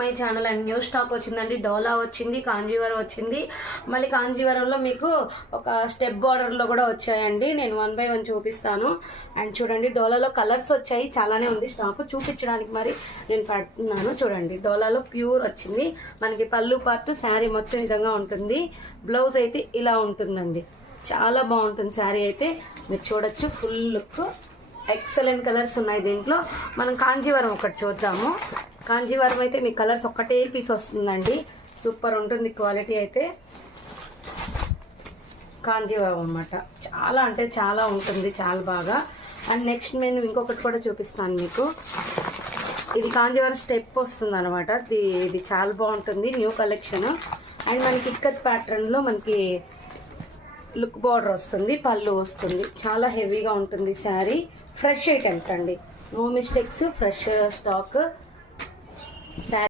My channel. And new stock వచ్చిందండి. డోలా వచ్చింది, కాంజీవరం వచ్చింది. మళ్ళీ కాంజీవరంలో మీకు ఒక స్టెప్ బార్డర్లో కూడా వచ్చాయండి. నేను 1 by 1 చూపిస్తాను. అండ్ చూడండి, డోలాలో కలర్స్ వచ్చాయి, చాలానే ఉంది స్టాక్. చూపించడానికి మరి నేను పడుతున్నాను. చూడండి, డోలాలో ప్యూర్ వచ్చింది. మనకి పళ్ళు పార్ట్ శారీ మొత్తం విధంగా ఉంటుంది. బ్లౌజ్ అయితే ఇలా ఉంటుందండి. చాలా బాగుంటుంది శారీ అయితే. మీరు చూడొచ్చు, ఫుల్ లుక్, ఎక్సలెంట్ కలర్స్ ఉన్నాయి దీంట్లో. మనం కాంజీవరం ఒకటి చూద్దాము. కాంజీవరం అయితే మీ కలర్స్ ఒక్కటే పీస్ వస్తుందండి. సూపర్ ఉంటుంది క్వాలిటీ అయితే. కాంజీవరం అన్నమాట. చాలా అంటే చాలా ఉంటుంది, చాలా బాగా. అండ్ నెక్స్ట్ నేను ఇంకొకటి కూడా చూపిస్తాను మీకు. ఇది కాంజీవరం స్టెప్ వస్తుంది అనమాట. ఇది చాలా బాగుంటుంది, న్యూ కలెక్షన్. అండ్ మనకి ఇక్కత్ ప్యాటర్న్లో మనకి లుక్ బార్డర్ వస్తుంది, పళ్ళు వస్తుంది. చాలా హెవీగా ఉంటుంది శారీ. ఫ్రెష్ ఐటమ్స్ అండి, no mistakes, fresh stock sari.